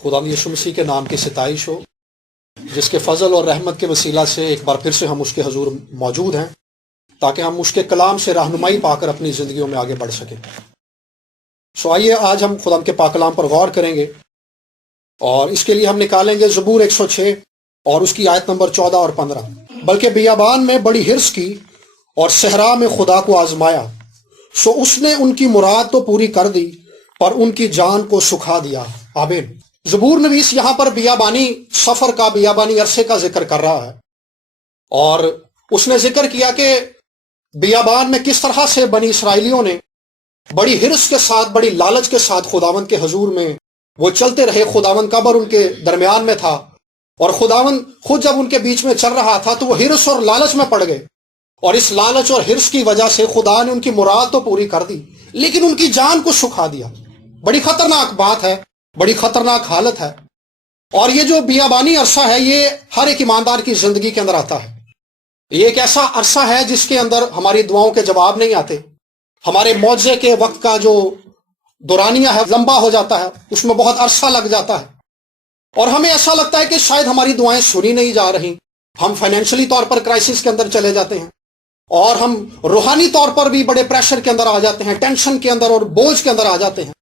خدا یسوع مسیح کے نام کی ستائش ہو، جس کے فضل اور رحمت کے وسیلہ سے ایک بار پھر سے ہم اس کے حضور موجود ہیں تاکہ ہم اس کے کلام سے رہنمائی پا کر اپنی زندگیوں میں آگے بڑھ سکیں۔ آئیے آج ہم خدا کے پاک کلام پر غور کریں گے، اور اس کے لیے ہم نکالیں گے زبور 106 اور اس کی آیت نمبر 14 اور 15۔ بلکہ بیابان میں بڑی حرص کی اور صحرا میں خدا کو آزمایا، سو اس نے ان کی مراد تو پوری کر دی پر ان کی جان کو سکھا دیا۔ آمین۔ زبور نویس یہاں پر بیابانی سفر کا، بیابانی عرصے کا ذکر کر رہا ہے، اور اس نے ذکر کیا کہ بیابان میں کس طرح سے بنی اسرائیلیوں نے بڑی حرص کے ساتھ، بڑی لالچ کے ساتھ خداوند کے حضور میں وہ چلتے رہے۔ خداوند قبر ان کے درمیان میں تھا، اور خداوند خود جب ان کے بیچ میں چل رہا تھا تو وہ حرص اور لالچ میں پڑ گئے، اور اس لالچ اور حرص کی وجہ سے خدا نے ان کی مراد تو پوری کر دی لیکن ان کی جان کو سکھا دیا۔ بڑی خطرناک بات ہے، بڑی خطرناک حالت ہے۔ اور یہ جو بیابانی عرصہ ہے یہ ہر ایک ایماندار کی زندگی کے اندر آتا ہے۔ یہ ایک ایسا عرصہ ہے جس کے اندر ہماری دعاؤں کے جواب نہیں آتے، ہمارے معجزے کے وقت کا جو دورانیہ ہے لمبا ہو جاتا ہے، اس میں بہت عرصہ لگ جاتا ہے، اور ہمیں ایسا لگتا ہے کہ شاید ہماری دعائیں سنی نہیں جا رہی۔ ہم فائنینشلی طور پر کرائسس کے اندر چلے جاتے ہیں، اور ہم روحانی طور پر بھی بڑے پریشر کے اندر آ جاتے ہیں، ٹینشن کے اندر اور بوجھ کے اندر آ جاتے ہیں،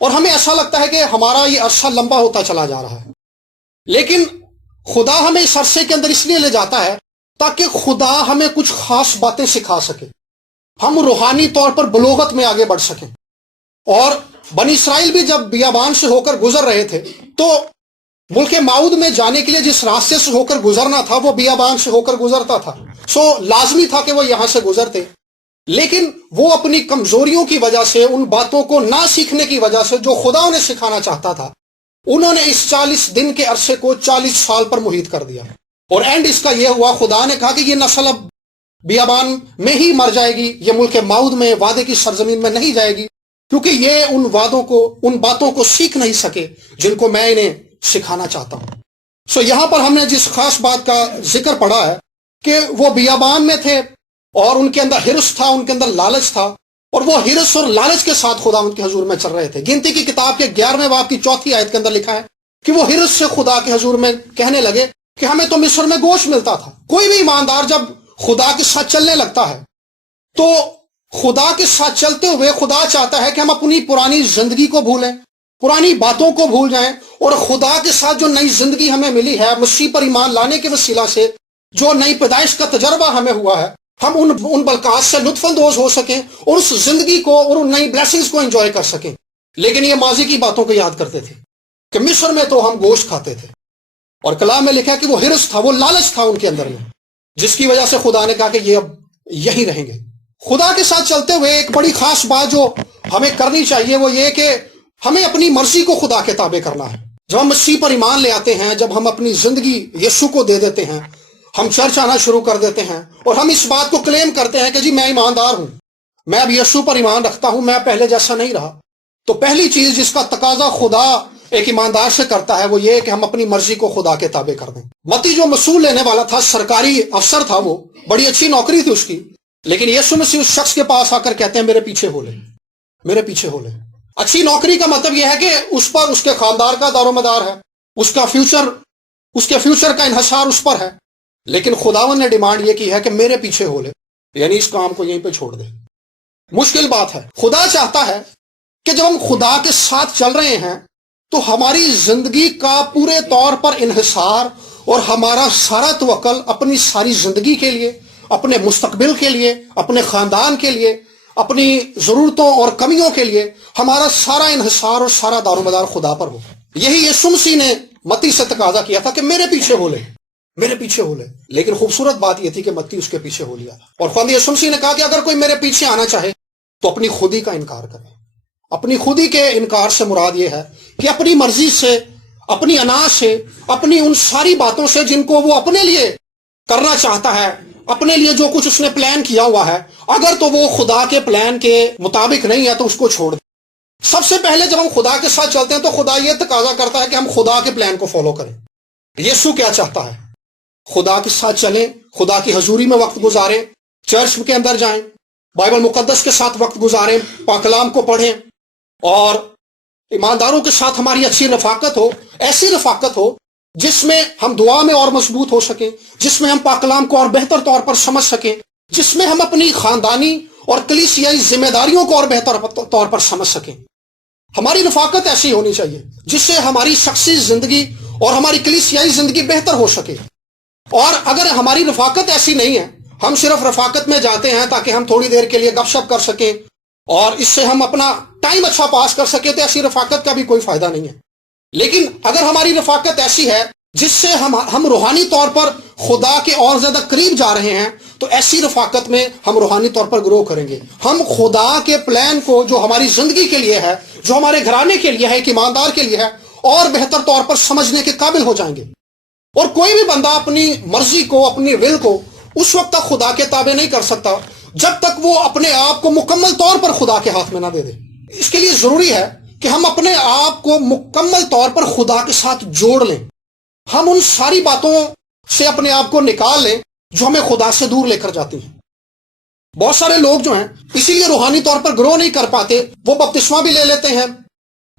اور ہمیں ایسا لگتا ہے کہ ہمارا یہ عرصہ لمبا ہوتا چلا جا رہا ہے۔ لیکن خدا ہمیں اس عرصے کے اندر اس لیے لے جاتا ہے تاکہ خدا ہمیں کچھ خاص باتیں سکھا سکے، ہم روحانی طور پر بلوغت میں آگے بڑھ سکیں۔ اور بنی اسرائیل بھی جب بیابان سے ہو کر گزر رہے تھے تو ملک معود میں جانے کے لیے جس راستے سے ہو کر گزرنا تھا وہ بیابان سے ہو کر گزرتا تھا، سو لازمی تھا کہ وہ یہاں سے گزرتے، لیکن وہ اپنی کمزوریوں کی وجہ سے، ان باتوں کو نہ سیکھنے کی وجہ سے جو خدا انہیں سکھانا چاہتا تھا، انہوں نے اس 40 دن کے عرصے کو 40 سال پر محیط کر دیا، اور اینڈ اس کا یہ ہوا، خدا نے کہا کہ یہ نسل اب بیابان میں ہی مر جائے گی، یہ ملک معود میں، وعدے کی سرزمین میں نہیں جائے گی، کیونکہ یہ ان وعدوں کو، ان باتوں کو سیکھ نہیں سکے جن کو میں انہیں سکھانا چاہتا ہوں۔ سو یہاں پر ہم نے جس خاص بات کا ذکر پڑھا ہے کہ وہ بیابان میں تھے اور ان کے اندر حرص تھا، ان کے اندر لالچ تھا، اور وہ حرص اور لالچ کے ساتھ خدا ان کے حضور میں چل رہے تھے۔ گنتی کی کتاب کے 11ویں باب کی 4 آیت کے اندر لکھا ہے کہ وہ حرص سے خدا کے حضور میں کہنے لگے کہ ہمیں تو مصر میں گوشت ملتا تھا۔ کوئی بھی ایماندار جب خدا کے ساتھ چلنے لگتا ہے تو خدا کے ساتھ چلتے ہوئے خدا چاہتا ہے کہ ہم اپنی پرانی زندگی کو بھولیں، پرانی باتوں کو بھول جائیں، اور خدا کے ساتھ جو نئی زندگی ہمیں ملی ہے، مسیح پر ایمان لانے کے وسیلہ سے جو نئی پیدائش کا تجربہ ہمیں ہوا ہے، ہم ان برکات سے لطف اندوز ہو سکیں اور اس زندگی کو اور ان نئی بلیسنگز کو انجوائے کر سکیں۔ لیکن یہ ماضی کی باتوں کو یاد کرتے تھے کہ مصر میں تو ہم گوشت کھاتے تھے، اور کلام میں لکھا کہ وہ حرص تھا، وہ لالچ تھا ان کے اندر میں، جس کی وجہ سے خدا نے کہا کہ یہ اب یہی رہیں گے۔ خدا کے ساتھ چلتے ہوئے ایک بڑی خاص بات جو ہمیں کرنی چاہیے وہ یہ کہ ہمیں اپنی مرضی کو خدا کے تابع کرنا ہے۔ جب ہم مسیح پر ایمان لے آتے ہیں، جب ہم اپنی زندگی یسوع کو دے دیتے ہیں، ہم چرچ آنا شروع کر دیتے ہیں، اور ہم اس بات کو کلیم کرتے ہیں کہ جی میں ایماندار ہوں، میں اب یسوع پر ایمان رکھتا ہوں، میں پہلے جیسا نہیں رہا، تو پہلی چیز جس کا تقاضا خدا ایک ایماندار سے کرتا ہے وہ یہ کہ ہم اپنی مرضی کو خدا کے تابع کر دیں۔ متی جو مصول لینے والا تھا، سرکاری افسر تھا، وہ بڑی اچھی نوکری تھی اس کی، لیکن یسوع مسیح اس شخص کے پاس آ کر کہتے ہیں میرے پیچھے ہو لے، میرے پیچھے ہو لے۔ اچھی نوکری کا مطلب یہ ہے کہ اس پر اس کے خاندان کا دار و مدار ہے، اس کے فیوچر کا انحصار اس پر ہے، لیکن خداوند نے ڈیمانڈ یہ کی ہے کہ میرے پیچھے ہو لے، یعنی اس کام کو یہیں پہ چھوڑ دے۔ مشکل بات ہے۔ خدا چاہتا ہے کہ جب ہم خدا کے ساتھ چل رہے ہیں تو ہماری زندگی کا پورے طور پر انحصار اور ہمارا سارا توکل اپنی ساری زندگی کے لیے، اپنے مستقبل کے لیے، اپنے خاندان کے لیے، اپنی ضرورتوں اور کمیوں کے لیے ہمارا سارا انحصار اور سارا دار و مدار خدا پر ہو۔ یہی یسوع مسیح نے متی سے تقاضا کیا تھا کہ میرے پیچھے ہو لے، میرے پیچھے ہو لے، لیکن خوبصورت بات یہ تھی کہ متی اس کے پیچھے ہو لیا، اور خدا یسوع مسیح نے کہا کہ اگر کوئی میرے پیچھے آنا چاہے تو اپنی خودی کا انکار کرے۔ اپنی خودی کے انکار سے مراد یہ ہے کہ اپنی مرضی سے، اپنی انا سے، اپنی ان ساری باتوں سے جن کو وہ اپنے لیے کرنا چاہتا ہے، اپنے لیے جو کچھ اس نے پلان کیا ہوا ہے، اگر تو وہ خدا کے پلان کے مطابق نہیں ہے تو اس کو چھوڑ دیں۔ سب سے پہلے جب ہم خدا کے ساتھ چلتے ہیں تو خدا یہ تقاضا کرتا ہے کہ ہم خدا کے پلان کو فالو کریں۔ یسوع کیا چاہتا ہے؟ خدا کے ساتھ چلیں، خدا کی حضوری میں وقت گزاریں، چرچ کے اندر جائیں، بائبل مقدس کے ساتھ وقت گزاریں، پاک کلام کو پڑھیں، اور ایمانداروں کے ساتھ ہماری اچھی رفاقت ہو، ایسی رفاقت ہو جس میں ہم دعا میں اور مضبوط ہو سکیں، جس میں ہم پاک کلام کو اور بہتر طور پر سمجھ سکیں، جس میں ہم اپنی خاندانی اور کلیسیائی ذمہ داریوں کو اور بہتر طور پر سمجھ سکیں۔ ہماری رفاقت ایسی ہونی چاہیے جس سے ہماری شخصی زندگی اور ہماری کلیسیائی زندگی بہتر ہو سکے۔ اور اگر ہماری رفاقت ایسی نہیں ہے، ہم صرف رفاقت میں جاتے ہیں تاکہ ہم تھوڑی دیر کے لیے گپ شپ کر سکیں اور اس سے ہم اپنا ٹائم اچھا پاس کر سکیں، تو ایسی رفاقت کا بھی کوئی فائدہ نہیں ہے۔ لیکن اگر ہماری رفاقت ایسی ہے جس سے ہم روحانی طور پر خدا کے اور زیادہ قریب جا رہے ہیں، تو ایسی رفاقت میں ہم روحانی طور پر گرو کریں گے۔ ہم خدا کے پلان کو جو ہماری زندگی کے لیے ہے، جو ہمارے گھرانے کے لیے ہے، ایک ایماندار کے لیے ہے، اور بہتر طور پر سمجھنے کے قابل ہو جائیں گے۔ اور کوئی بھی بندہ اپنی مرضی کو، اپنی ول کو اس وقت تک خدا کے تابع نہیں کر سکتا جب تک وہ اپنے آپ کو مکمل طور پر خدا کے ہاتھ میں نہ دے دے۔ اس کے لیے ضروری ہے کہ ہم اپنے آپ کو مکمل طور پر خدا کے ساتھ جوڑ لیں، ہم ان ساری باتوں سے اپنے آپ کو نکال لیں جو ہمیں خدا سے دور لے کر جاتی ہیں۔ بہت سارے لوگ جو ہیں اسی لیے روحانی طور پر گرو نہیں کر پاتے، وہ بپتسمہ بھی لے لیتے ہیں،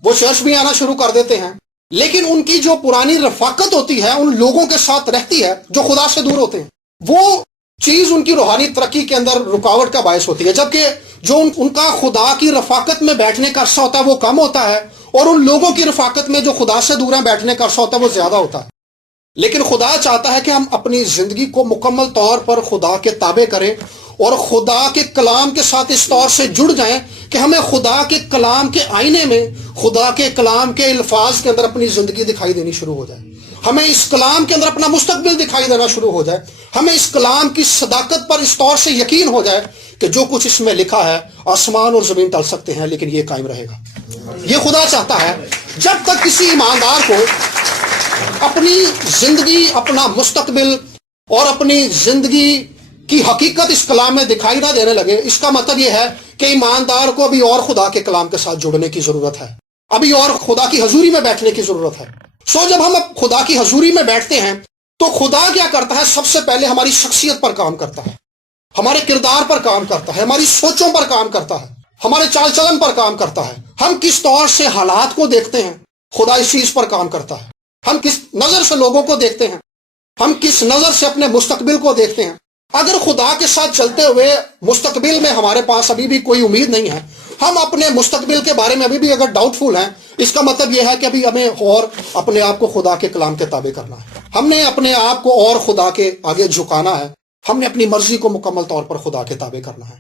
وہ چرچ بھی آنا شروع کر دیتے ہیں، لیکن ان کی جو پرانی رفاقت ہوتی ہے ان لوگوں کے ساتھ رہتی ہے جو خدا سے دور ہوتے ہیں، وہ چیز ان کی روحانی ترقی کے اندر رکاوٹ کا باعث ہوتی ہے۔ جبکہ جو ان کا خدا کی رفاقت میں بیٹھنے کا عرصہ ہوتا ہے وہ کم ہوتا ہے، اور ان لوگوں کی رفاقت میں جو خدا سے دور ہیں بیٹھنے کا عرصہ ہوتا ہے وہ زیادہ ہوتا ہے۔ لیکن خدا چاہتا ہے کہ ہم اپنی زندگی کو مکمل طور پر خدا کے تابع کریں اور خدا کے کلام کے ساتھ اس طور سے جڑ جائیں کہ ہمیں خدا کے کلام کے آئینے میں، خدا کے کلام کے الفاظ کے اندر اپنی زندگی دکھائی دینی شروع ہو جائے، ہمیں اس کلام کے اندر اپنا مستقبل دکھائی دینا شروع ہو جائے، ہمیں اس کلام کی صداقت پر اس طور سے یقین ہو جائے کہ جو کچھ اس میں لکھا ہے، آسمان اور زمین ٹل سکتے ہیں لیکن یہ قائم رہے گا۔ یہ خدا چاہتا ہے جب تک کسی ایماندار کو اپنی زندگی، اپنا مستقبل اور اپنی زندگی کی حقیقت اس کلام میں دکھائی نہ دینے لگے، اس کا مطلب یہ ہے کہ ایماندار کو ابھی اور خدا کے کلام کے ساتھ جڑنے کی ضرورت ہے، ابھی اور خدا کی حضوری میں بیٹھنے کی ضرورت ہے۔ جب ہم خدا کی حضوری میں بیٹھتے ہیں تو خدا کیا کرتا ہے؟ سب سے پہلے ہماری شخصیت پر کام کرتا ہے، ہمارے کردار پر کام کرتا ہے، ہماری سوچوں پر کام کرتا ہے، ہمارے چال چلن پر کام کرتا ہے، ہم کس طور سے حالات کو دیکھتے ہیں، خدا اس چیز پر کام کرتا ہے، ہم کس نظر سے لوگوں کو دیکھتے ہیں، ہم کس نظر سے اپنے مستقبل کو دیکھتے ہیں۔ اگر خدا کے ساتھ چلتے ہوئے مستقبل میں ہمارے پاس ابھی بھی کوئی امید نہیں ہے، ہم اپنے مستقبل کے بارے میں ابھی بھی اگر ڈاؤٹ فل ہیں، اس کا مطلب یہ ہے کہ ابھی ہمیں اور اپنے آپ کو خدا کے کلام کے تابع کرنا ہے، ہم نے اپنے آپ کو اور خدا کے آگے جھکانا ہے، ہم نے اپنی مرضی کو مکمل طور پر خدا کے تابع کرنا ہے،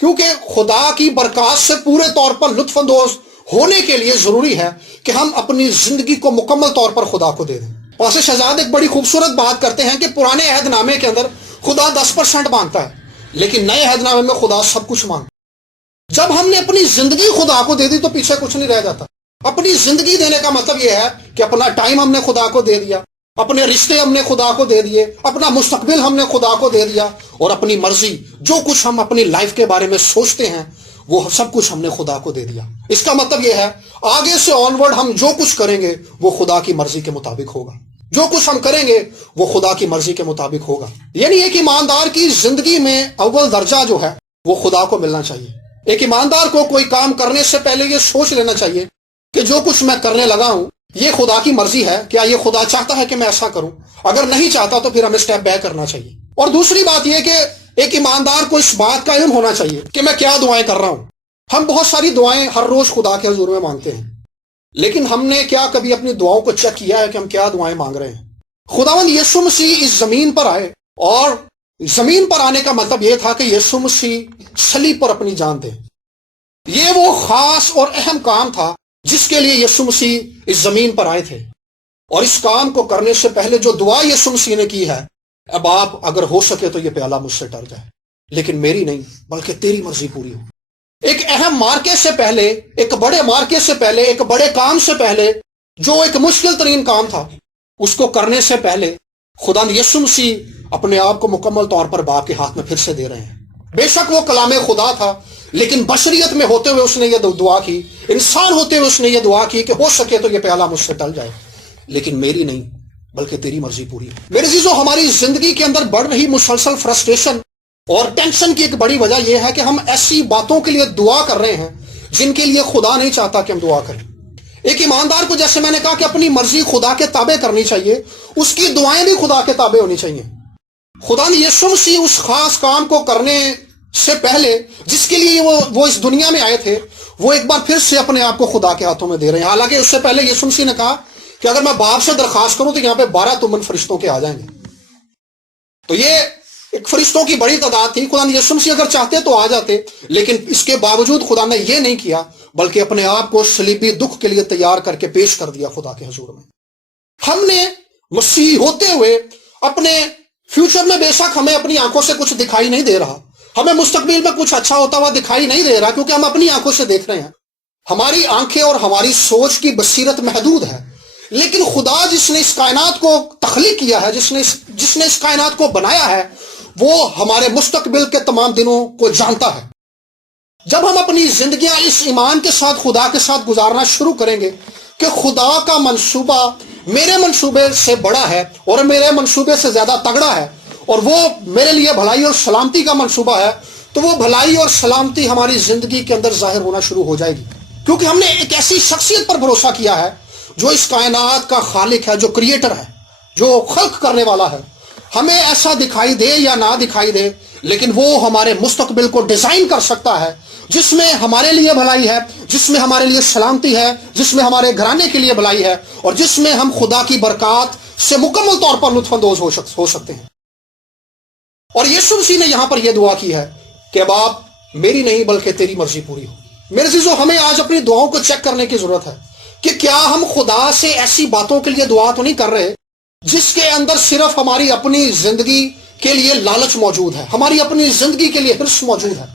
کیونکہ خدا کی برکات سے پورے طور پر لطف اندوز ہونے کے لیے ضروری ہے کہ ہم اپنی زندگی کو مکمل طور پر خدا کو دے دیں۔ پاسے شہزاد ایک بڑی خوبصورت بات کرتے ہیں کہ پرانے عہد نامے کے اندر خدا 10% مانگتا ہے، لیکن نئے عہد نامے میں خدا سب کچھ مانگتا ہے۔ جب ہم نے اپنی زندگی خدا کو دے دی تو پیچھے کچھ نہیں رہ جاتا۔ اپنی زندگی دینے کا مطلب یہ ہے کہ اپنا ٹائم ہم نے خدا کو دے دیا، اپنے رشتے ہم نے خدا کو دے دیے، اپنا مستقبل ہم نے خدا کو دے دیا، اور اپنی مرضی، جو کچھ ہم اپنی لائف کے بارے میں سوچتے ہیں وہ سب کچھ ہم نے خدا کو دے دیا۔ اس کا مطلب یہ ہے آگے سے آنورڈ ہم جو کچھ کریں گے وہ خدا کی مرضی کے مطابق ہوگا، جو کچھ ہم کریں گے وہ خدا کی مرضی کے مطابق ہوگا۔ یعنی ایک ایماندار کی زندگی میں اول درجہ جو ہے وہ خدا کو ملنا چاہیے۔ ایک ایماندار کو کوئی کام کرنے سے پہلے یہ سوچ لینا چاہیے کہ جو کچھ میں کرنے لگا ہوں یہ خدا کی مرضی ہے، کیا یہ خدا چاہتا ہے کہ میں ایسا کروں؟ اگر نہیں چاہتا تو پھر ہمیں اسٹیپ بیک کرنا چاہیے۔ اور دوسری بات یہ کہ ایک ایماندار کو اس بات کا علم ہونا چاہیے کہ میں کیا دعائیں کر رہا ہوں۔ ہم بہت ساری دعائیں ہر روز خدا کے حضور میں مانگتے ہیں، لیکن ہم نے کیا کبھی اپنی دعاؤں کو چیک کیا ہے کہ ہم کیا دعائیں مانگ رہے ہیں؟ خداوند یسوع مسیح اس زمین پر آئے، اور زمین پر آنے کا مطلب یہ تھا کہ یسوع مسیح صلیب پر اپنی جان دے۔ یہ وہ خاص اور اہم کام تھا جس کے لیے یسوع مسیح اس زمین پر آئے تھے، اور اس کام کو کرنے سے پہلے جو دعا یسوع مسیح نے کی ہے، اب آپ اگر ہو سکے تو یہ پیالہ مجھ سے ٹر جائے لیکن میری نہیں بلکہ تیری مرضی پوری ہو۔ ایک اہم مارکے سے پہلے، ایک بڑے مارکے سے پہلے، ایک بڑے کام سے پہلے، جو ایک مشکل ترین کام تھا، اس کو کرنے سے پہلے خدا یسوع مسیح اپنے آپ کو مکمل طور پر باپ کے ہاتھ میں پھر سے دے رہے ہیں۔ بے شک وہ کلام خدا تھا، لیکن بشریت میں ہوتے ہوئے اس نے یہ دعا کی، انسان ہوتے ہوئے اس نے یہ دعا کی کہ ہو سکے تو یہ پیالہ مجھ سے ٹل جائے لیکن میری نہیں بلکہ تیری مرضی پوری ہو۔ میرے عزیزو، ہماری زندگی کے اندر بڑھ رہی مسلسل فرسٹریشن اور ٹینشن کی ایک بڑی وجہ یہ ہے کہ ہم ایسی باتوں کے لیے دعا کر رہے ہیں جن کے لیے خدا نہیں چاہتا کہ ہم دعا کریں۔ ایک ایماندار کو جیسے میں نے کہا کہ اپنی مرضی خدا کے تابع کرنی چاہیے، اس کی دعائیں بھی خدا کے تابع ہونی چاہیے۔ خدا نے یسوع مسیح اس خاص کام کو کرنے سے پہلے جس کے لیے وہ اس دنیا میں آئے تھے، وہ ایک بار پھر سے اپنے آپ کو خدا کے ہاتھوں میں دے رہے ہیں۔ حالانکہ اس سے پہلے یسوع مسیح نے کہا کہ اگر میں باپ سے درخواست کروں تو یہاں پہ 12 تمن فرشتوں کے آ جائیں گے۔ تو یہ ایک فرشتوں کی بڑی تعداد تھی۔ خدا نے یسوع مسیح اگر چاہتے تو آ جاتے، لیکن اس کے باوجود خدا نے یہ نہیں کیا، بلکہ اپنے آپ کو صلیبی دکھ کے لیے تیار کر کے پیش کر دیا خدا کے حضور میں۔ ہم نے مسیح ہوتے ہوئے اپنے فیوچر میں، بے شک ہمیں اپنی آنکھوں سے کچھ دکھائی نہیں دے رہا، ہمیں مستقبل میں کچھ اچھا ہوتا ہوا دکھائی نہیں دے رہا، کیونکہ ہم اپنی آنکھوں سے دیکھ رہے ہیں۔ ہماری آنکھیں اور ہماری سوچ کی بصیرت محدود ہے، لیکن خدا جس نے اس کائنات کو تخلیق کیا ہے، جس نے اس کائنات کو بنایا ہے، وہ ہمارے مستقبل کے تمام دنوں کو جانتا ہے۔ جب ہم اپنی زندگیاں اس ایمان کے ساتھ خدا کے ساتھ گزارنا شروع کریں گے کہ خدا کا منصوبہ میرے منصوبے سے بڑا ہے اور میرے منصوبے سے زیادہ تگڑا ہے، اور وہ میرے لیے بھلائی اور سلامتی کا منصوبہ ہے، تو وہ بھلائی اور سلامتی ہماری زندگی کے اندر ظاہر ہونا شروع ہو جائے گی، کیونکہ ہم نے ایک ایسی شخصیت پر بھروسہ کیا ہے جو اس کائنات کا خالق ہے، جو کریٹر ہے، جو خلق کرنے والا ہے۔ ہمیں ایسا دکھائی دے یا نہ دکھائی دے، لیکن وہ ہمارے مستقبل کو ڈیزائن کر سکتا ہے، جس میں ہمارے لیے بھلائی ہے، جس میں ہمارے لیے سلامتی ہے، جس میں ہمارے گھرانے کے لیے بھلائی ہے، اور جس میں ہم خدا کی برکات سے مکمل طور پر لطف اندوز ہو سکتے ہیں۔ اور یسوع مسیح نے یہاں پر یہ دعا کی ہے کہ باپ میری نہیں بلکہ تیری مرضی پوری ہو۔ میرے عزیزو، ہمیں آج اپنی دعاؤں کو چیک کرنے کی ضرورت ہے کہ کیا ہم خدا سے ایسی باتوں کے لیے دعا تو نہیں کر رہے جس کے اندر صرف ہماری اپنی زندگی کے لیے لالچ موجود ہے، ہماری اپنی زندگی کے لیے حرص موجود ہے۔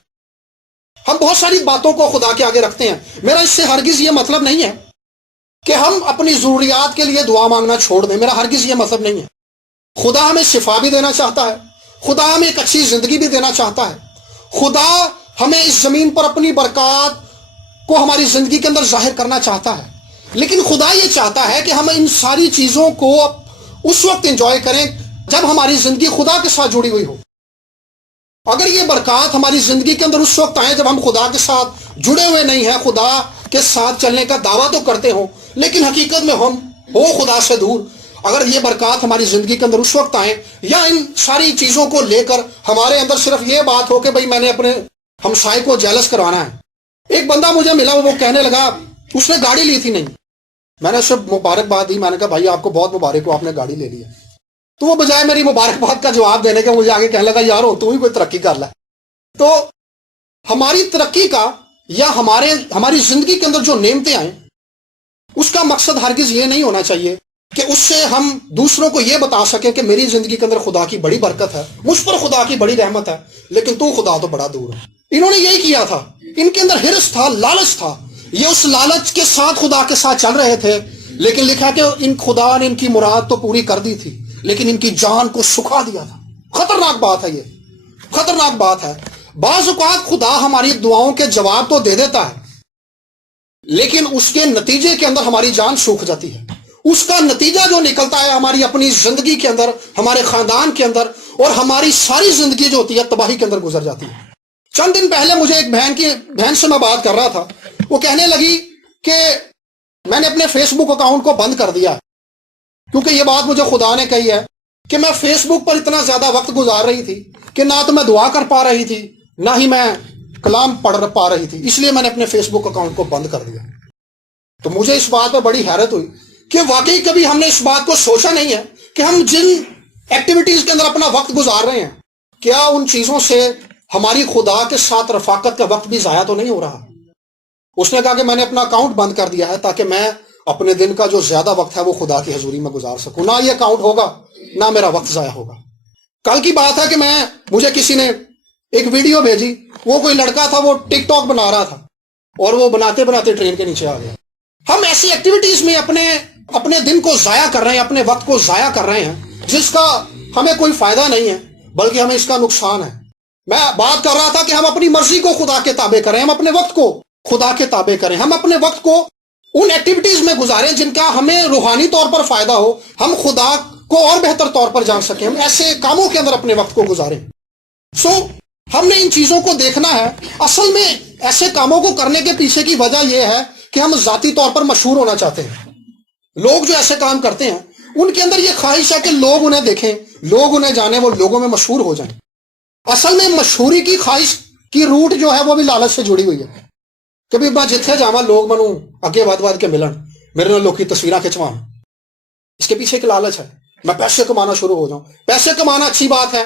ہم بہت ساری باتوں کو خدا کے آگے رکھتے ہیں۔ میرا اس سے ہرگز یہ مطلب نہیں ہے کہ ہم اپنی ضروریات کے لیے دعا مانگنا چھوڑ دیں، میرا ہرگز یہ مطلب نہیں ہے۔ خدا ہمیں شفا بھی دینا چاہتا ہے، خدا ہمیں ایک اچھی زندگی بھی دینا چاہتا ہے، خدا ہمیں اس زمین پر اپنی برکات کو ہماری زندگی کے اندر ظاہر کرنا چاہتا ہے، لیکن خدا یہ چاہتا ہے کہ ہم ان ساری چیزوں کو اس وقت انجوائے کریں جب ہماری زندگی خدا کے ساتھ جڑی ہوئی ہو۔ اگر یہ برکات ہماری زندگی کے اندر اس وقت آئیں جب ہم خدا کے ساتھ جڑے ہوئے نہیں ہیں، خدا کے ساتھ چلنے کا دعویٰ تو کرتے ہوں لیکن حقیقت میں ہم ہو خدا سے دور، اگر یہ برکات ہماری زندگی کے اندر اس وقت آئیں یا ان ساری چیزوں کو لے کر ہمارے اندر صرف یہ بات ہو کہ بھئی میں نے اپنے ہمسائے کو جیلس کروانا ہے۔ ایک بندہ مجھے ملا، وہ کہنے لگا، اس نے گاڑی لی تھی نہیں، میں نے اسے مبارکباد دی، میں نے کہا بھائی آپ کو بہت مبارک ہو، آپ نے گاڑی لے لی ہے۔ تو وہ بجائے میری مبارکباد کا جواب دینے کے مجھے آگے کہنے لگا یار ہو تو ہی کوئی ترقی کر لے۔ تو ہماری ترقی کا یا ہماری زندگی کے اندر جو نعمتیں آئیں اس کا مقصد ہرگز یہ نہیں ہونا چاہیے کہ اس سے ہم دوسروں کو یہ بتا سکیں کہ میری زندگی کے اندر خدا کی بڑی برکت ہے، مجھ پر خدا کی بڑی رحمت ہے، لیکن تو خدا تو بڑا دور ہے۔ انہوں نے یہی کیا تھا، ان کے اندر حرص تھا، لالچ تھا، یہ اس لالچ کے ساتھ خدا کے ساتھ چل رہے تھے، لیکن لکھا کہ خدا نے ان کی مراد تو پوری کر دی تھی لیکن ان کی جان کو سکھا دیا تھا۔ خطرناک بات ہے، یہ خطرناک بات ہے۔ بعض اوقات خدا ہماری دعاؤں کے جواب تو دے دیتا ہے لیکن اس کے نتیجے کے اندر ہماری جان سوکھ جاتی ہے۔ اس کا نتیجہ جو نکلتا ہے ہماری اپنی زندگی کے اندر، ہمارے خاندان کے اندر، اور ہماری ساری زندگی جو ہوتی ہے تباہی کے اندر گزر جاتی ہے۔ چند دن پہلے مجھے ایک بہن سے میں بات کر رہا تھا، وہ کہنے لگی کہ میں نے اپنے فیس بک اکاؤنٹ کو بند کر دیا کیونکہ یہ بات مجھے خدا نے کہی ہے کہ میں فیس بک پر اتنا زیادہ وقت گزار رہی تھی کہ نہ تو میں دعا کر پا رہی تھی نہ ہی میں کلام پڑھ پا رہی تھی، اس لیے میں نے اپنے فیس بک اکاؤنٹ کو بند کر دیا۔ تو مجھے اس بات پر بڑی حیرت ہوئی کہ واقعی کبھی ہم نے اس بات کو سوچا نہیں ہے کہ ہم جن ایکٹیویٹیز کے اندر اپنا وقت گزار رہے ہیں کیا ان چیزوں سے ہماری خدا کے ساتھ رفاقت کا وقت بھی ضائع تو نہیں ہو رہا۔ اس نے کہا کہ میں نے اپنا اکاؤنٹ بند کر دیا ہے تاکہ میں اپنے دن کا جو زیادہ وقت ہے وہ خدا کی حضوری میں گزار سکوں، نہ یہ اکاؤنٹ ہوگا نہ میرا وقت ضائع ہوگا۔ کل کی بات ہے کہ مجھے کسی نے ایک ویڈیو بھیجی، وہ کوئی لڑکا تھا، وہ ٹک ٹاک بنا رہا تھا اور وہ بناتے بناتے ٹرین کے نیچے آ گیا۔ ہم ایسی ایکٹیویٹیز میں اپنے دن کو ضائع کر رہے ہیں، اپنے وقت کو ضائع کر رہے ہیں جس کا ہمیں کوئی فائدہ نہیں ہے بلکہ ہمیں اس کا نقصان ہے۔ میں بات کر رہا تھا کہ ہم اپنی مرضی کو خدا کے تابع کریں، ہم اپنے وقت کو خدا کے تابع کریں، ہم اپنے وقت کو ان ایکٹیویٹیز میں گزاریں جن کا ہمیں روحانی طور پر فائدہ ہو، ہم خدا کو اور بہتر طور پر جان سکیں، ہم ایسے کاموں کے اندر اپنے وقت کو گزاریں۔ ہم نے ان چیزوں کو دیکھنا ہے۔ اصل میں ایسے کاموں کو کرنے کے پیچھے کی وجہ یہ ہے کہ ہم ذاتی طور پر مشہور ہونا چاہتے ہیں. لوگ جو ایسے کام کرتے ہیں ان کے اندر یہ خواہش ہے کہ لوگ انہیں دیکھیں، لوگ انہیں جانیں، وہ لوگوں میں مشہور ہو جائیں. اصل میں مشہوری کی خواہش کی روٹ جو ہے وہ بھی لالچ سے جڑی ہوئی ہے کہ بھی میں جتھے جاواں لوگ منوں اگے ود ود کے ملن، میرے نال لوکی تصویراں کھچوان. اس کے پیچھے ایک لالچ ہے، میں پیسے کمانا شروع ہو جاؤں. پیسے کمانا اچھی بات ہے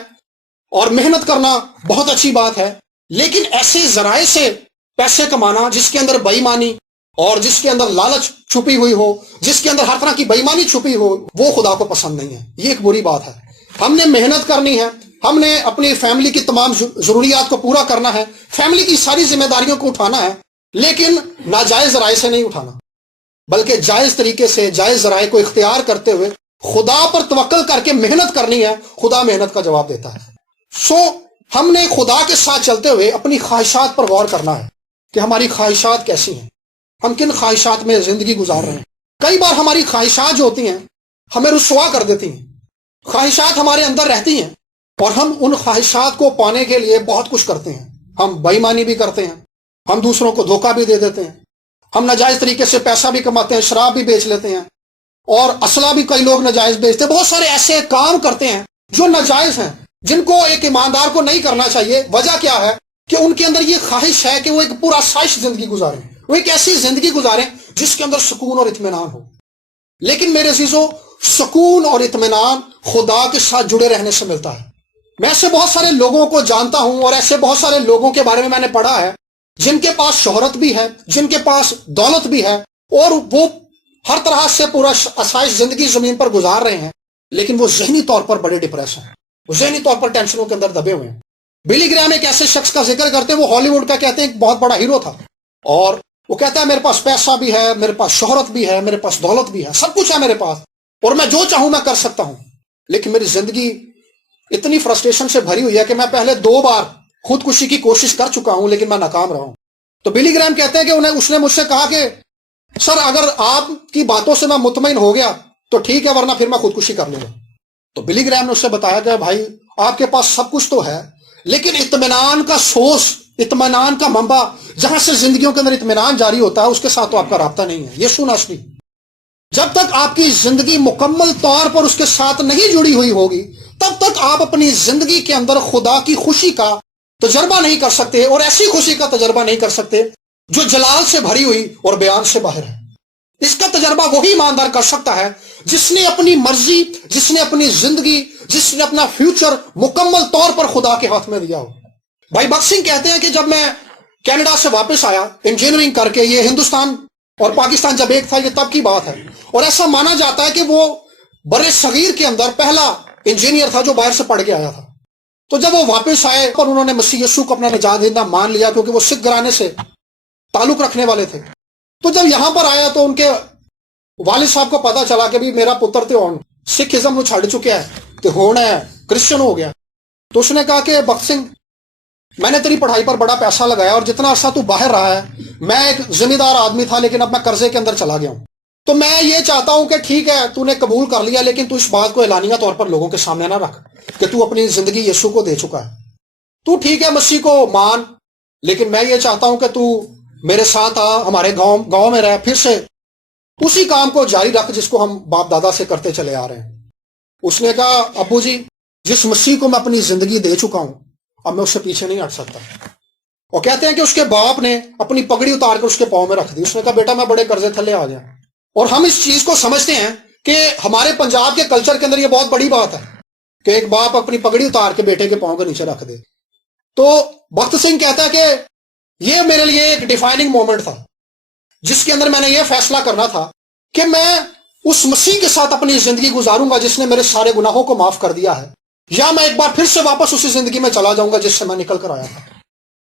اور محنت کرنا بہت اچھی بات ہے، لیکن ایسے ذرائع سے پیسے کمانا جس کے اندر بے ایمانی اور جس کے اندر لالچ چھپی ہوئی ہو، جس کے اندر ہر طرح کی بے ایمانی چھپی ہو، وہ خدا کو پسند نہیں ہے. یہ ایک بری بات ہے. ہم نے محنت کرنی ہے، ہم نے اپنی فیملی کی تمام ضروریات کو پورا کرنا ہے، فیملی کی ساری ذمہ داریوں کو اٹھانا ہے، لیکن ناجائز ذرائع سے نہیں اٹھانا، بلکہ جائز طریقے سے جائز ذرائع کو اختیار کرتے ہوئے خدا پر توکل کر کے محنت کرنی ہے. خدا محنت کا جواب دیتا ہے. ہم نے خدا کے ساتھ چلتے ہوئے اپنی خواہشات پر غور کرنا ہے کہ ہماری خواہشات کیسی ہیں، ہم کن خواہشات میں زندگی گزار رہے ہیں. کئی بار ہماری خواہشات جو ہوتی ہیں ہمیں رسوا کر دیتی ہیں. خواہشات ہمارے اندر رہتی ہیں اور ہم ان خواہشات کو پانے کے لیے بہت کچھ کرتے ہیں. ہم بے ایمانی بھی کرتے ہیں، ہم دوسروں کو دھوکہ بھی دے دیتے ہیں، ہم ناجائز طریقے سے پیسہ بھی کماتے ہیں، شراب بھی بیچ لیتے ہیں، اور اسلحہ بھی کئی لوگ ناجائز بیچتے ہیں. بہت سارے ایسے کام کرتے ہیں جو ناجائز ہیں، جن کو ایک ایماندار کو نہیں کرنا چاہیے. وجہ کیا ہے کہ ان کے اندر یہ خواہش ہے کہ وہ ایک پورا سائش زندگی گزاریں، وہ ایک ایسی زندگی گزاریں جس کے اندر سکون اور اطمینان ہو. لیکن میرے عزیزو، سکون اور اطمینان خدا کے ساتھ جڑے رہنے سے ملتا ہے. میں ایسے بہت سارے لوگوں کو جانتا ہوں اور ایسے بہت سارے لوگوں کے بارے میں نے پڑھا ہے جن کے پاس شہرت بھی ہے، جن کے پاس دولت بھی ہے، اور وہ ہر طرح سے پورا آسائش زندگی زمین پر گزار رہے ہیں، لیکن وہ ذہنی طور پر بڑے ڈپریس ہیں، وہ ذہنی طور پر ٹینشنوں کے اندر دبے ہوئے ہیں. بلی گرام ایک ایسے شخص کا ذکر کرتے ہیں، وہ ہالی ووڈ کا کہتے ہیں ایک بہت بڑا ہیرو تھا، اور وہ کہتا ہے میرے پاس پیسہ بھی ہے، میرے پاس شہرت بھی ہے، میرے پاس دولت بھی ہے، سب کچھ ہے میرے پاس، اور میں جو چاہوں میں کر سکتا ہوں، لیکن میری زندگی اتنی فرسٹریشن سے بھری ہوئی ہے کہ میں پہلے 2 بار خودکشی کی کوشش کر چکا ہوں لیکن میں ناکام رہا ہوں. تو بلی گرام کہتے ہیں کہ اس نے مجھ سے کہا کہ سر اگر آپ کی باتوں سے میں مطمئن ہو گیا تو ٹھیک ہے، ورنہ پھر میں خودکشی کر لوں گا. تو بلی گرام نے اس سے بتایا کہ بھائی آپ کے پاس سب کچھ تو ہے، لیکن اطمینان کا سورس، اطمینان کا منبع جہاں سے زندگیوں کے اندر اطمینان جاری ہوتا ہے، اس کے ساتھ تو آپ کا رابطہ نہیں ہے. یسوع ناصری، جب تک آپ کی زندگی مکمل طور پر اس کے ساتھ نہیں جڑی ہوئی ہوگی، تب تک آپ اپنی زندگی کے اندر خدا کی خوشی کا تجربہ نہیں کر سکتے، اور ایسی خوشی کا تجربہ نہیں کر سکتے جو جلال سے بھری ہوئی اور بیان سے باہر ہے. اس کا تجربہ وہی ایماندار کر سکتا ہے جس نے اپنی مرضی، جس نے اپنی زندگی، جس نے اپنا فیوچر مکمل طور پر خدا کے ہاتھ میں دیا ہو. بھائی بخت سنگھ کہتے ہیں کہ جب میں کینیڈا سے واپس آیا انجینئرنگ کر کے، یہ ہندوستان اور پاکستان جب ایک تھا، یہ تب کی بات ہے، اور ایسا مانا جاتا ہے کہ وہ بر صغیر کے اندر پہلا انجینئر تھا جو باہر سے پڑھ کے آیا تھا. تو جب وہ واپس آئے اور انہوں نے مسیح یسوع کو اپنا نجات دہندہ مان لیا، کیونکہ وہ سکھ گھرانے سے تعلق رکھنے والے تھے، تو جب یہاں پر آیا تو ان کے والد صاحب کو پتا چلا کہ بھی میرا پتر تو سکھ ازم نو چھڑ چکا ہے تو ہون ہے کرسچن ہو گیا. تو اس نے کہا کہ بخت سنگھ، میں نے تیری پڑھائی پر بڑا پیسہ لگایا اور جتنا عرصہ تو باہر رہا ہے، میں ایک ذمہ دار آدمی تھا لیکن اب میں قرضے کے اندر چلا گیا ہوں. تو میں یہ چاہتا ہوں کہ ٹھیک ہے تو نے قبول کر لیا، لیکن تو اس بات کو اعلانیہ طور پر لوگوں کے سامنے نہ رکھ کہ تو اپنی زندگی یسوع کو دے چکا ہے. تو ٹھیک ہے مسیح کو مان، لیکن میں یہ چاہتا ہوں کہ تو میرے ساتھ آ، ہمارے گاؤں میں رہ، پھر سے اسی کام کو جاری رکھ جس کو ہم باپ دادا سے کرتے چلے آ رہے ہیں. اس نے کہا ابو جی، جس مسیح کو میں اپنی زندگی دے چکا ہوں اب میں اس سے پیچھے نہیں ہٹ سکتا. اور کہتے ہیں کہ اس کے باپ نے اپنی پگڑی اتار کر اس کے پاؤں میں رکھ دی. اس نے کہا بیٹا میں بڑے قرضے تھلے آ گیا. اور ہم اس چیز کو سمجھتے ہیں کہ ہمارے پنجاب کے کلچر کے اندر یہ بہت بڑی بات ہے کہ ایک باپ اپنی پگڑی اتار کے بیٹے کے پاؤں کے نیچے رکھ دے. تو بخت سنگھ کہتا ہے کہ یہ میرے لیے ایک ڈیفائننگ مومنٹ تھا جس کے اندر میں نے یہ فیصلہ کرنا تھا کہ میں اس مسیح کے ساتھ اپنی زندگی گزاروں گا جس نے میرے سارے گناہوں کو معاف کر دیا ہے، یا میں ایک بار پھر سے واپس اسی زندگی میں چلا جاؤں گا جس سے میں نکل کر آیا تھا.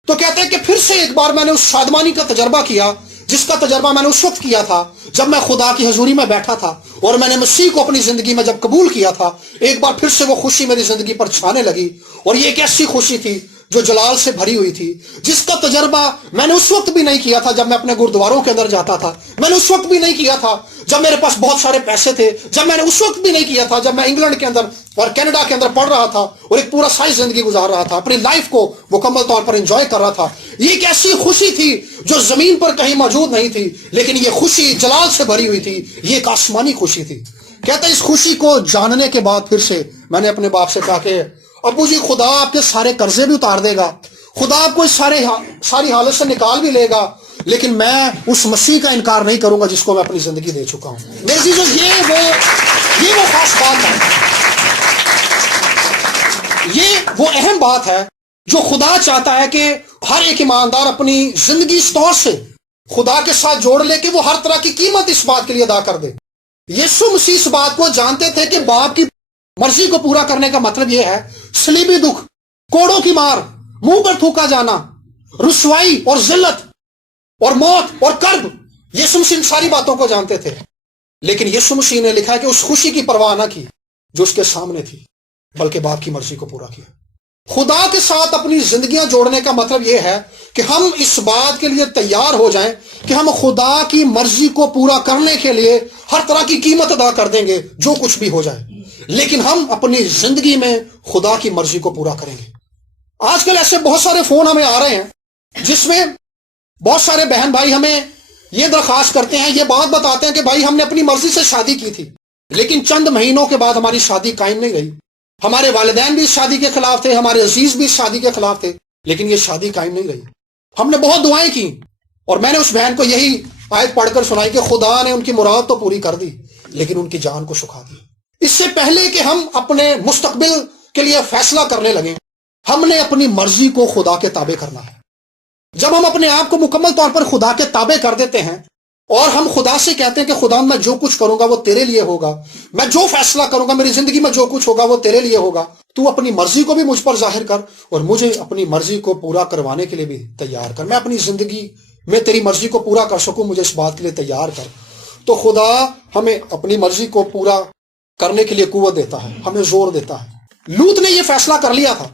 تو کہتے ہیں کہ پھر سے ایک بار میں نے اس شادمانی کا تجربہ کیا جس کا تجربہ میں نے اس وقت کیا تھا جب میں خدا کی حضوری میں بیٹھا تھا اور میں نے مسیح کو اپنی زندگی میں جب قبول کیا تھا. ایک بار پھر سے وہ خوشی میری زندگی پر چھانے لگی، اور یہ ایک ایسی خوشی تھی جو جلال سے بھری ہوئی تھی، جس کا تجربہ میں نے اس وقت بھی نہیں کیا تھا جب میں اپنے گردواروں کے اندر جاتا تھا، میں نے اس وقت بھی نہیں کیا تھا جب میرے پاس بہت سارے پیسے تھے، جب میں نے اس وقت بھی نہیں کیا تھا جب میں انگلینڈ کے اندر اور کینیڈا کے اندر پڑھ رہا تھا اور ایک پورا سائز زندگی گزار رہا تھا، اپنی لائف کو مکمل طور پر انجوائے کر رہا تھا۔ یہ ایک ایسی خوشی تھی جو زمین پر کہیں موجود نہیں تھی، لیکن یہ خوشی جلال سے بھری ہوئی تھی، یہ ایک آسمانی خوشی تھی۔ کہتا ہے اس خوشی کو جاننے کے بعد پھر سے میں نے اپنے باپ سے کہا کہ ابو جی، خدا آپ کے سارے قرضے بھی اتار دے گا، خدا آپ کو اس ساری حالت سے نکال بھی لے گا، لیکن میں اس مسیح کا انکار نہیں کروں گا جس کو میں اپنی زندگی دے چکا ہوں۔ میرے عزیزو، یہ وہ خاص بات ہے، یہ وہ اہم بات ہے جو خدا چاہتا ہے کہ ہر ایک ایماندار اپنی زندگی اس طور سے خدا کے ساتھ جوڑ لے کہ وہ ہر طرح کی قیمت اس بات کے لیے ادا کر دے۔ یسوع مسیح اس بات کو جانتے تھے کہ باپ کی مرضی کو پورا کرنے کا مطلب یہ ہے صلیبی دکھ، کوڑوں کی مار، منہ پر تھوکا جانا، رسوائی اور ذلت اور موت اور کرب۔ یسوع مسیح ان ساری باتوں کو جانتے تھے، لیکن یسوع مسیح نے لکھا ہے کہ اس خوشی کی پرواہ نہ کی جو اس کے سامنے تھی، بلکہ باپ کی مرضی کو پورا کیا۔ خدا کے ساتھ اپنی زندگیاں جوڑنے کا مطلب یہ ہے کہ ہم اس بات کے لیے تیار ہو جائیں کہ ہم خدا کی مرضی کو پورا کرنے کے لیے ہر طرح کی قیمت ادا کر دیں گے، جو کچھ بھی ہو جائے، لیکن ہم اپنی زندگی میں خدا کی مرضی کو پورا کریں گے۔ آج کل ایسے بہت سارے فون ہمیں آ رہے ہیں جس میں بہت سارے بہن بھائی ہمیں یہ درخواست کرتے ہیں، یہ بات بتاتے ہیں کہ بھائی ہم نے اپنی مرضی سے شادی کی تھی، لیکن چند مہینوں کے بعد ہماری شادی قائم نہیں رہی، ہمارے والدین بھی اس شادی کے خلاف تھے، ہمارے عزیز بھی اس شادی کے خلاف تھے، لیکن یہ شادی قائم نہیں رہی۔ ہم نے بہت دعائیں کی اور میں نے اس بہن کو یہی آیت پڑھ کر سنائی کہ خدا نے ان کی مراد تو پوری کر دی لیکن ان کی جان کو سکھا دی۔ اس سے پہلے کہ ہم اپنے مستقبل کے لیے فیصلہ کرنے لگیں، ہم نے اپنی مرضی کو خدا کے تابع کرنا ہے۔ جب ہم اپنے آپ کو مکمل طور پر خدا کے تابع کر دیتے ہیں اور ہم خدا سے کہتے ہیں کہ خدا میں جو کچھ کروں گا وہ تیرے لیے ہوگا، میں جو فیصلہ کروں گا، میری زندگی میں جو کچھ ہوگا وہ تیرے لیے ہوگا، تو اپنی مرضی کو بھی مجھ پر ظاہر کر اور مجھے اپنی مرضی کو پورا کروانے کے لیے بھی تیار کر، میں اپنی زندگی میں تیری مرضی کو پورا کر سکوں، مجھے اس بات کے لیے تیار کر۔ تو خدا ہمیں اپنی مرضی کو پورا کرنے کے لیے قوت دیتا ہے، ہمیں زور دیتا ہے۔ لوط نے یہ فیصلہ کر لیا تھا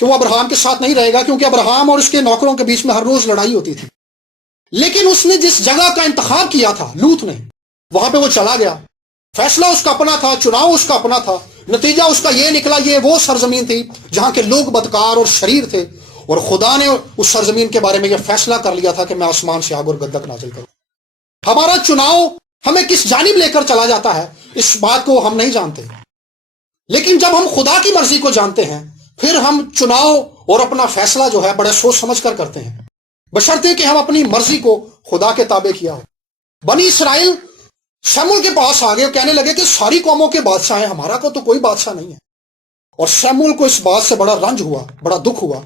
کہ وہ ابراہیم کے ساتھ نہیں رہے گا، کیونکہ ابراہیم اور اس کے نوکروں کے بیچ میں ہر روز لڑائی ہوتی تھی، لیکن اس نے جس جگہ کا انتخاب کیا تھا لوط نے، وہاں پہ وہ چلا گیا۔ فیصلہ اس کا اپنا تھا، چناؤ اس کا اپنا تھا، نتیجہ اس کا یہ نکلا، یہ وہ سرزمین تھی جہاں کے لوگ بدکار اور شریر تھے، اور خدا نے اس سرزمین کے بارے میں یہ فیصلہ کر لیا تھا کہ میں آسمان سے آگ اور گدک نازل کروں۔ ہمارا چناؤ ہمیں کس جانب لے کر چلا جاتا ہے اس بات کو ہم نہیں جانتے، لیکن جب ہم خدا کی مرضی کو جانتے ہیں پھر ہم چناؤ اور اپنا فیصلہ جو ہے بڑے سوچ سمجھ کر کرتے ہیں، بشرطے کہ ہم اپنی مرضی کو خدا کے تابع کیا ہو۔ بنی اسرائیل شموئیل کے پاس آ گئے اور کہنے لگے کہ ساری قوموں کے بادشاہ ہیں، ہمارا کو تو کوئی بادشاہ نہیں ہے، اور شموئیل کو اس بات سے بڑا رنج ہوا، بڑا دکھ ہوا،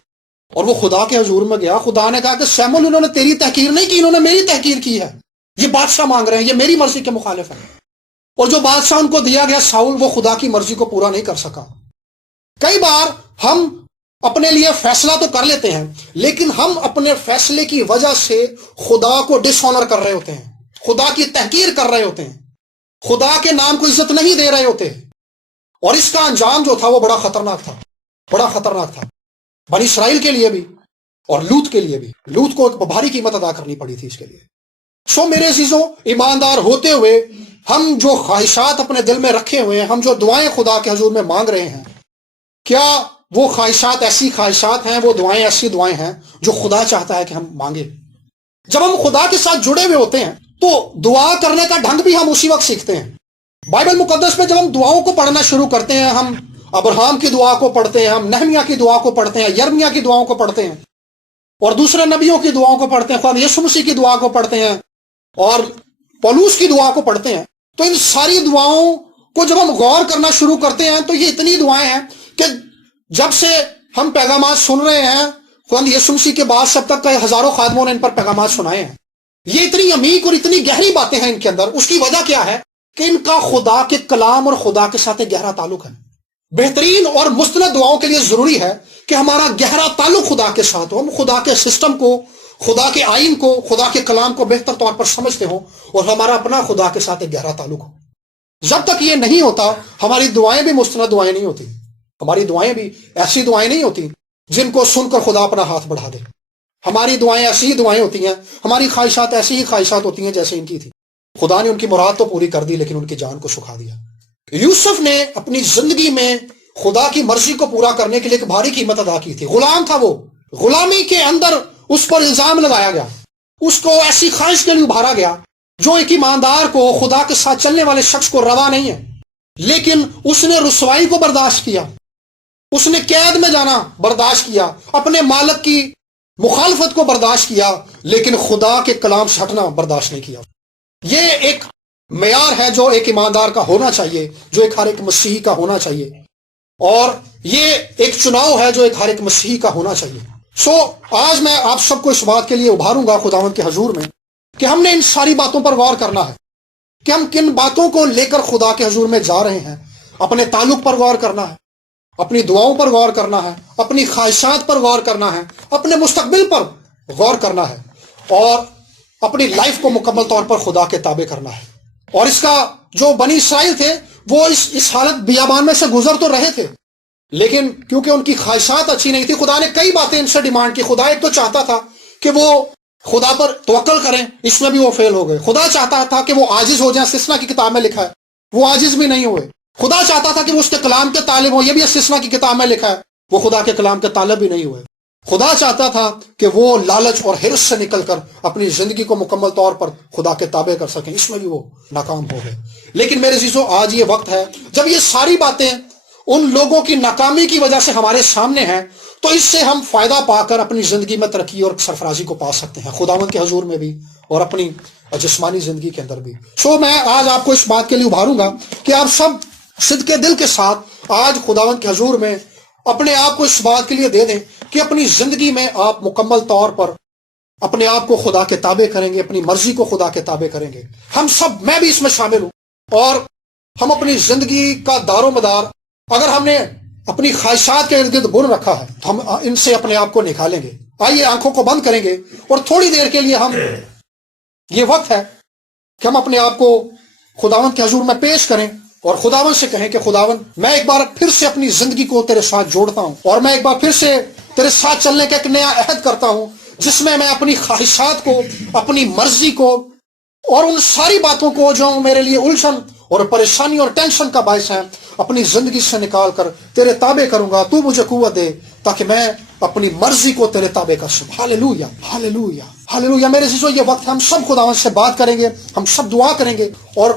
اور وہ خدا کے حضور میں گیا۔ خدا نے کہا کہ شموئیل، انہوں نے تیری تحقیر نہیں کی، انہوں نے میری تحقیر کی ہے، یہ بادشاہ مانگ رہے ہیں، یہ میری مرضی کے مخالف ہے۔ اور جو بادشاہ ان کو دیا گیا ساؤل، وہ خدا کی مرضی کو پورا نہیں کر سکا۔ کئی بار ہم اپنے لیے فیصلہ تو کر لیتے ہیں، لیکن ہم اپنے فیصلے کی وجہ سے خدا کو ڈس آنر کر رہے ہوتے ہیں، خدا کی تحقیر کر رہے ہوتے ہیں، خدا کے نام کو عزت نہیں دے رہے ہوتے، اور اس کا انجام جو تھا وہ بڑا خطرناک تھا، بڑا خطرناک تھا، بنی اسرائیل کے لیے بھی اور لوط کے لیے بھی۔ لوط کو ایک بھاری قیمت ادا کرنی پڑی تھی اس کے لیے۔ سو میرے عزیزوں، ایماندار ہوتے ہوئے ہم جو خواہشات اپنے دل میں رکھے ہوئے ہیں، ہم جو دعائیں خدا کے حضور میں مانگ رہے ہیں، کیا وہ خواہشات ایسی خواہشات ہیں، وہ دعائیں ایسی دعائیں ہیں جو خدا چاہتا ہے کہ ہم مانگیں؟ جب ہم خدا کے ساتھ جڑے ہوئے ہوتے ہیں تو دعا کرنے کا ڈھنگ بھی ہم اسی وقت سیکھتے ہیں۔ بائبل مقدس میں جب ہم دعاؤں کو پڑھنا شروع کرتے ہیں، ہم ابراہیم کی دعا کو پڑھتے ہیں، ہم نہمیہ کی دعا کو پڑھتے ہیں، یرمیہ کی دعاؤں کو پڑھتے ہیں، اور دوسرے نبیوں کی دعاؤں کو پڑھتے ہیں، خدا یسوع مسیح کی دعا کو پڑھتے ہیں، اور پولوس کی دعا کو پڑھتے ہیں، تو ان ساری دعاؤں کو جب ہم غور کرنا شروع کرتے ہیں تو یہ اتنی دعائیں ہیں کہ جب سے ہم پیغامات سن رہے ہیں، خدا یسوع مسیح کے بعد سب تک ہزاروں خادموں نے ان پر پیغامات سنائے ہیں، یہ اتنی عمیق اور اتنی گہری باتیں ہیں ان کے اندر۔ اس کی وجہ کیا ہے کہ ان کا خدا کے کلام اور خدا کے ساتھ ایک گہرا تعلق ہے۔ بہترین اور مستند دعاؤں کے لیے ضروری ہے کہ ہمارا گہرا تعلق خدا کے ساتھ ہو، ہم خدا کے سسٹم کو، خدا کے آئین کو، خدا کے کلام کو بہتر طور پر سمجھتے ہوں، اور ہمارا اپنا خدا کے ساتھ ایک گہرا تعلق ہو۔ جب تک یہ نہیں ہوتا، ہماری دعائیں بھی مستند دعائیں نہیں ہوتی، ہماری دعائیں بھی ایسی دعائیں نہیں ہوتی جن کو سن کر خدا اپنا ہاتھ بڑھا دے. ہماری دعائیں ایسی ہی دعائیں ہوتی ہیں، ہماری خواہشات ایسی ہی خواہشات ہوتی ہیں جیسے ان کی تھی. خدا نے ان کی مراد تو پوری کر دی لیکن ان کی جان کو سکھا دیا. یوسف نے اپنی زندگی میں خدا کی مرضی کو پورا کرنے کے لیے ایک بھاری قیمت ادا کی تھی. غلام تھا وہ، غلامی کے اندر اس پر الزام لگایا گیا، اس کو ایسی خواہش کے لیے ابھارا گیا جو ایک ایماندار کو، خدا کے ساتھ چلنے والے شخص کو روا نہیں ہے. لیکن اس نے رسوائی کو برداشت کیا، اس نے قید میں جانا برداشت کیا، اپنے مالک کی مخالفت کو برداشت کیا، لیکن خدا کے کلام سے ہٹنا برداشت نہیں کیا. یہ ایک معیار ہے جو ایک ایماندار کا ہونا چاہیے، جو ایک ہر ایک مسیحی کا ہونا چاہیے، اور یہ ایک چناؤ ہے جو ایک ہر ایک مسیحی کا ہونا چاہیے. آج میں آپ سب کو اس بات کے لیے ابھاروں گا خداوند کے حضور میں کہ ہم نے ان ساری باتوں پر غور کرنا ہے کہ ہم کن باتوں کو لے کر خدا کے حضور میں جا رہے ہیں. اپنے تعلق پر غور کرنا ہے، اپنی دعاؤں پر غور کرنا ہے، اپنی خواہشات پر غور کرنا ہے، اپنے مستقبل پر غور کرنا ہے، اور اپنی لائف کو مکمل طور پر خدا کے تابع کرنا ہے. اور اس کا جو بنی اسرائیل تھے وہ اس حالت بیابان میں سے گزر تو رہے تھے، لیکن کیونکہ ان کی خواہشات اچھی نہیں تھی، خدا نے کئی باتیں ان سے ڈیمانڈ کی. خدا ایک تو چاہتا تھا کہ وہ خدا پر توکل کریں، اس میں بھی وہ فیل ہو گئے. خدا چاہتا تھا کہ وہ عاجز ہو جائیں، استثنا کی کتاب میں لکھا ہے وہ عاجز بھی نہیں ہوئے. خدا چاہتا تھا کہ وہ اس کے کلام کے طالب ہوں، یہ بھی استثنا کی کتاب میں لکھا ہے وہ خدا کے کلام کے طالب بھی نہیں ہوئے. خدا چاہتا تھا کہ وہ لالچ اور حرص سے نکل کر اپنی زندگی کو مکمل طور پر خدا کے تابع کر سکیں، اس میں بھی وہ ناکام ہو گئے. لیکن میرے عزیزو، آج یہ وقت ہے جب یہ ساری باتیں ان لوگوں کی ناکامی کی وجہ سے ہمارے سامنے ہیں، تو اس سے ہم فائدہ پا کر اپنی زندگی میں ترقی اور سرفرازی کو پا سکتے ہیں، خداوند کے حضور میں بھی اور اپنی جسمانی زندگی کے اندر بھی. میں آج آپ کو اس بات کے لیے ابھاروں گا کہ آپ سب صدق دل کے ساتھ آج خداوند کے حضور میں اپنے آپ کو اس بات کے لیے دے دیں کہ اپنی زندگی میں آپ مکمل طور پر اپنے آپ کو خدا کے تابع کریں گے، اپنی مرضی کو خدا کے تابع کریں گے. ہم سب، میں بھی اس میں شامل ہوں، اور ہم اپنی زندگی کا دار و مدار اگر ہم نے اپنی خواہشات کے ارد گرد بن رکھا ہے تو ہم ان سے اپنے آپ کو نکالیں گے. آئیے آنکھوں کو بند کریں گے اور تھوڑی دیر کے لیے یہ وقت ہے کہ ہم اپنے آپ کو خداوند کے حضور میں پیش کریں اور خداوند سے کہیں کہ خداوند، میں ایک بار پھر سے اپنی زندگی کو تیرے ساتھ جوڑتا ہوں، اور میں ایک بار پھر سے تیرے ساتھ چلنے کا ایک نیا عہد کرتا ہوں جس میں میں اپنی خواہشات کو، اپنی مرضی کو، اور ان ساری باتوں کو جو میرے لیے الجھن اور پریشانی اور ٹینشن کا باعث ہے، اپنی زندگی سے نکال کر تیرے تابع کروں گا. تو مجھے قوت دے تاکہ میں اپنی مرضی کو تیرے تابع کر سکوں. Hallelujah, hallelujah, hallelujah. میرے عزیزو، یہ وقت ہم سب خداوند سے بات کریں گے، ہم سب دعا کریں گے، اور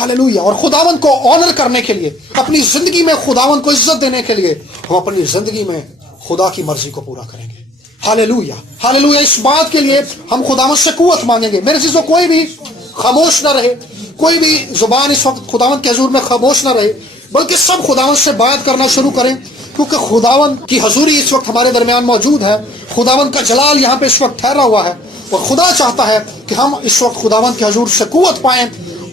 ہاللویا، اور خداوند کو آنر کرنے کے لیے، اپنی زندگی میں خداوند کو عزت دینے کے لیے ہم اپنی زندگی میں خدا کی مرضی کو پورا کریں گے. Hallelujah, hallelujah. اس بات کے لیے ہم خداوند سے قوت مانگیں گے. میرے عزیزو، کوئی بھی خاموش نہ رہے، کوئی بھی زبان اس وقت خداوند کے حضور میں خاموش نہ رہے، بلکہ سب خداوند سے بات کرنا شروع کریں، کیونکہ خداوند کی حضوری اس وقت ہمارے درمیان موجود ہے. خداوند کا جلال یہاں پہ اس وقت ٹھہرا ہوا ہے، اور خدا چاہتا ہے کہ ہم اس وقت خداوند کے حضور سے قوت پائیں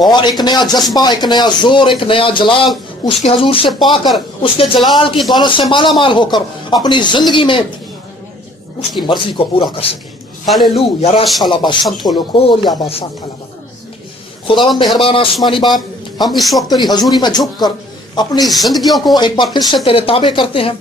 اور ایک نیا جذبہ، ایک نیا زور، ایک نیا جلال اس کے حضور سے پا کر، اس کے جلال کی دولت سے مالا مال ہو کر اپنی زندگی میں اس کی مرضی کو پورا کر سکیں. ہاللویا، راشالابا شنتولو کوریا با سانتالابا. خداوند مہربان آسمانی باپ، ہم اس وقت تیری حضوری میں جھک کر اپنی زندگیوں کو ایک بار پھر سے تیرے تابع کرتے ہیں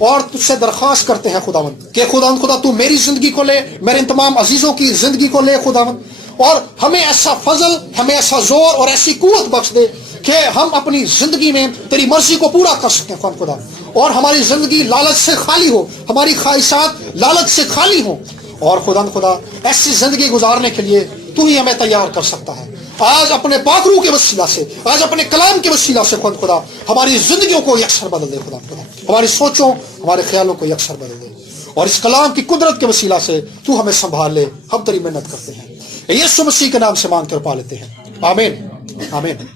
اور تجھ سے درخواست کرتے ہیں خداوند کہ خداوند خدا تو میری زندگی کو لے، میرے ان تمام عزیزوں کی زندگی کو لے خداوند، اور ہمیں ایسا فضل، ہمیں ایسا زور اور ایسی قوت بخش دے کہ ہم اپنی زندگی میں تیری مرضی کو پورا کر سکیں خدا، اور ہماری زندگی لالچ سے خالی ہو، ہماری خواہشات لالچ سے خالی ہوں، اور خدا ایسی زندگی گزارنے کے لیے تو ہی ہمیں تیار کر سکتا ہے. آج اپنے پاک روح کے وسیلہ سے، آج اپنے کلام کے وسیلہ سے خدا ہماری زندگیوں کو یکسر بدل دے. خدا ہماری سوچوں، ہمارے خیالوں کو یکسر بدل دے، اور اس کلام کی قدرت کے وسیلہ سے تو ہمیں سنبھال لے. ہم تیری محنت کرتے ہیں، یسوع مسیح کے نام سے مانگ کر پا لیتے ہیں، آمین، آمین.